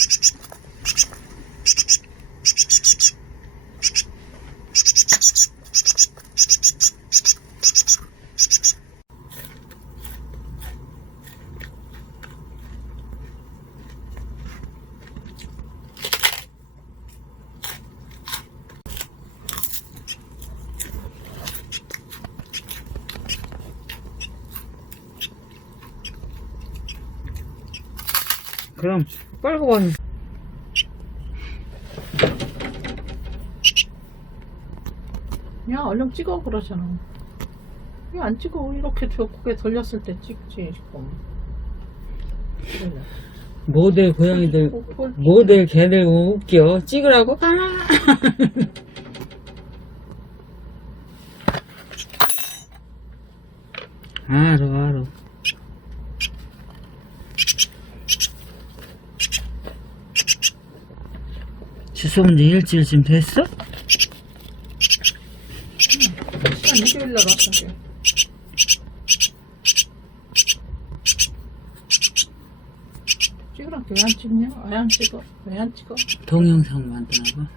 Çık çık çık. 그럼 빨고 와. 야 얼른 찍어 그러잖아 왜 안 찍어 이렇게 저 고개 돌렸을 때 찍지 지금 그래. 모델 고양이들 어, 볼- 모델 개들 웃겨 찍으라고? 아. 알어 알어 주소 문제 일주일쯤 됐어? 시간 일요일 날 왔는데 찍으라고 왜안 찍냐? 왜 안 찍어? 왜 안 찍어? 동영상 만드나 봐